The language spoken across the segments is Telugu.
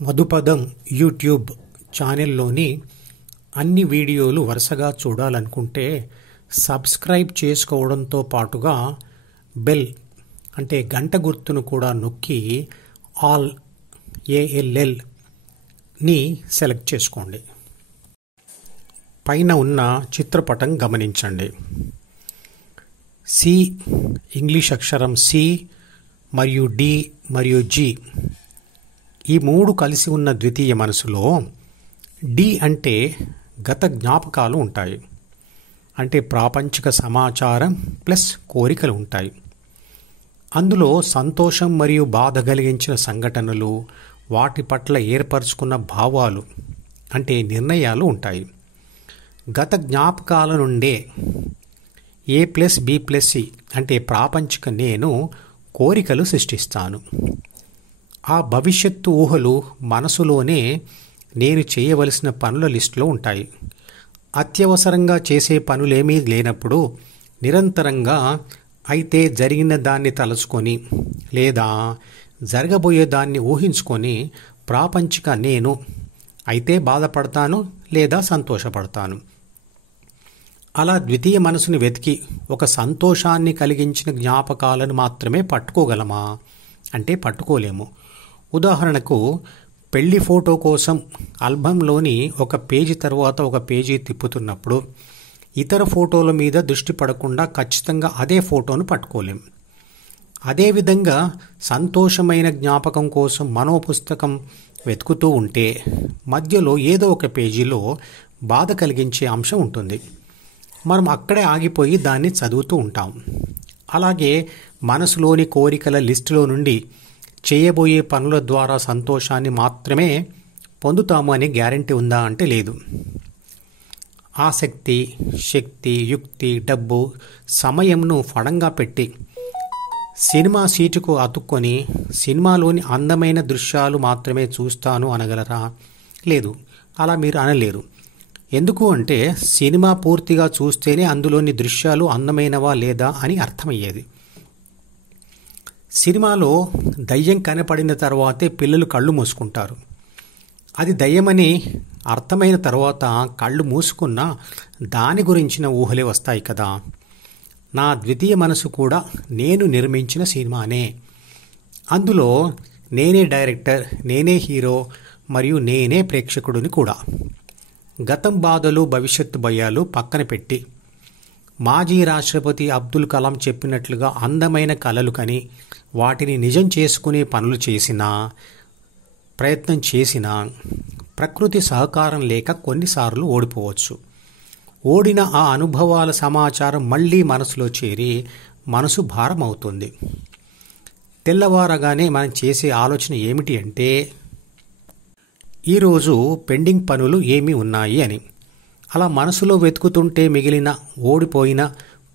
మధుపదం యూట్యూబ్ ఛానల్లోని అన్ని వీడియోలు వరుసగా చూడాలనుకుంటే సబ్స్క్రైబ్ చేసుకోవడంతో పాటుగా బెల్ అంటే గంట గుర్తును కూడా నొక్కి ఆల్ ని సెలెక్ట్ చేసుకోండి. పైన ఉన్న చిత్రపటం గమనించండి. సి ఇంగ్లీష్ అక్షరం సి మరియు డి మరియు జి ఈ మూడు కలిసి ఉన్న ద్వితీయ మనసులో డి అంటే గత జ్ఞాపకాలు ఉంటాయి. అంటే ప్రాపంచిక సమాచారం ప్లస్ కోరికలు ఉంటాయి. అందులో సంతోషం మరియు బాధ కలిగించిన సంఘటనలు, వాటి పట్ల ఏర్పరచుకున్న భావాలు అంటే నిర్ణయాలు ఉంటాయి. గత జ్ఞాపకాల నుండే ఏ ప్లస్ బి ప్లస్ సి అంటే ప్రాపంచిక నేను కోరికలు సృష్టిస్తాను. ఆ భవిష్యత్తు ఊహలు మనసులోనే నేను చేయవలసిన పనుల లిస్టులో ఉంటాయి. అత్యవసరంగా చేసే పనులేమీ లేనప్పుడు నిరంతరంగా అయితే జరిగిన దాన్ని తలుచుకొని లేదా జరగబోయే దాన్ని ఊహించుకొని ప్రాపంచిక నేను అయితే బాధపడతాను లేదా సంతోషపడతాను. అలా ద్వితీయ మనసుని వెతికి ఒక సంతోషాన్ని కలిగించిన జ్ఞాపకాలను మాత్రమే పట్టుకోగలమా అంటే పట్టుకోలేము. ఉదాహరణకు పెళ్లి ఫోటో కోసం ఆల్బంలోని ఒక పేజీ తర్వాత ఒక పేజీ తిప్పుతున్నప్పుడు ఇతర ఫోటోల మీద దృష్టి పడకుండా ఖచ్చితంగా అదే ఫోటోను పట్టుకోలేం. అదేవిధంగా సంతోషమైన జ్ఞాపకం కోసం మనోపుస్తకం వెతుకుతూ ఉంటే మధ్యలో ఏదో ఒక పేజీలో బాధ కలిగించే అంశం ఉంటుంది. మనం అక్కడే ఆగిపోయి దాన్ని చదువుతూ ఉంటాం. అలాగే మనసులోని కోరికల లిస్టులో నుండి చేయబోయే పనుల ద్వారా సంతోషాన్ని మాత్రమే పొందుతాము అనే గ్యారెంటీ ఉందా అంటే లేదు. ఆసక్తి, శక్తి, యుక్తి, డబ్బు, సమయంను ఫడంగా పెట్టి సినిమా సీటుకు అతుక్కొని సినిమాలోని అందమైన దృశ్యాలు మాత్రమే చూస్తాను అనగలరా? లేదు, అలా మీరు అనలేరు. ఎందుకు అంటే సినిమా పూర్తిగా చూస్తేనే అందులోని దృశ్యాలు అందమైనవా లేదా అని అర్థమయ్యేది. సినిమాలో దయ్యం కనపడిన తర్వాతే పిల్లలు కళ్ళు మూసుకుంటారు. అది దయ్యమని అర్థమైన తర్వాత కళ్ళు మూసుకున్న దాని గురించిన ఊహలే వస్తాయి కదా. నా ద్వితీయ మనసు కూడా నేను నిర్మించిన సినిమానే. అందులో నేనే డైరెక్టర్, నేనే హీరో మరియు నేనే ప్రేక్షకుడిని కూడా. గతం బాధలు, భవిష్యత్తు భయాలు పక్కన పెట్టి మాజీ రాష్ట్రపతి అబ్దుల్ కలాం చెప్పినట్లుగా అందమైన కలలు కని వాటిని నిజం చేసుకునే పనులు చేసినా ప్రయత్నం చేసినా ప్రకృతి సహకారం లేక కొన్నిసార్లు ఓడిపోవచ్చు. ఓడిన ఆ అనుభవాల సమాచారం మళ్ళీ మనసులో చేరి మనసు భారం అవుతుంది. తెల్లవారగానే మనం చేసే ఆలోచన ఏమిటి అంటే ఈరోజు పెండింగ్ పనులు ఏమి ఉన్నాయి అని. అలా మనసులో వెతుకుతుంటే మిగిలిన ఓడిపోయిన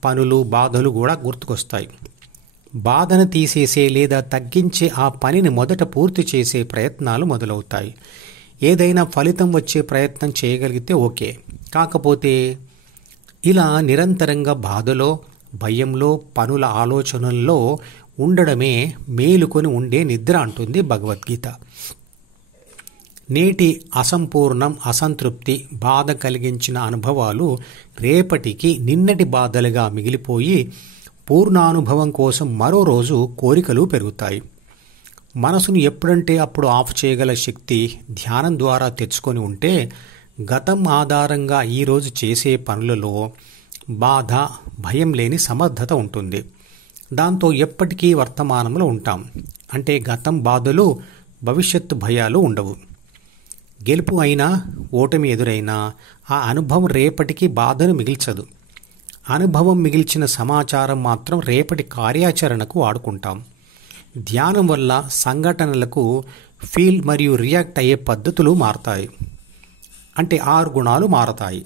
పనులు, బాధలు కూడా గుర్తుకొస్తాయి. బాధను తీసేసే లేదా తగ్గించే ఆ పనిని మొదట పూర్తి చేసే ప్రయత్నాలు మొదలవుతాయి. ఏదైనా ఫలితం వచ్చే ప్రయత్నం చేయగలిగితే ఓకే. కాకపోతే ఇలా నిరంతరంగా బాధలో, భయంలో, పనుల ఆలోచనల్లో ఉండడమే మేలుకొని ఉండే నిద్ర అంటుంది భగవద్గీత. నేటి అసంపూర్ణం, అసంతృప్తి, బాధ కలిగించిన అనుభవాలు రేపటికి నిన్నటి బాధలుగా మిగిలిపోయి పూర్ణానుభవం కోసం మరో రోజు కోరికలు పెరుగుతాయి. మనసును ఎప్పుడంటే అప్పుడు ఆఫ్ చేయగల శక్తి ధ్యానం ద్వారా తెచ్చుకొని ఉంటే గతం ఆధారంగా ఈరోజు చేసే పనులలో బాధ, భయం లేని సమర్థత ఉంటుంది. దాంతో ఎప్పటికీ వర్తమానంలో ఉంటాం. అంటే గతం బాధలు, భవిష్యత్తు భయాలు ఉండవు. గెలుపు అయినా ఓటమి ఎదురైనా ఆ అనుభవం రేపటికి బాధను మిగిల్చదు. అనుభవం మిగిల్చిన సమాచారం మాత్రం రేపటి కార్యాచరణకు వాడుకుంటాం. ధ్యానం వల్ల సంఘటనలకు ఫీల్ మరియు రియాక్ట్ అయ్యే పద్ధతులు మారతాయి. అంటే 6 గుణాలు మారతాయి.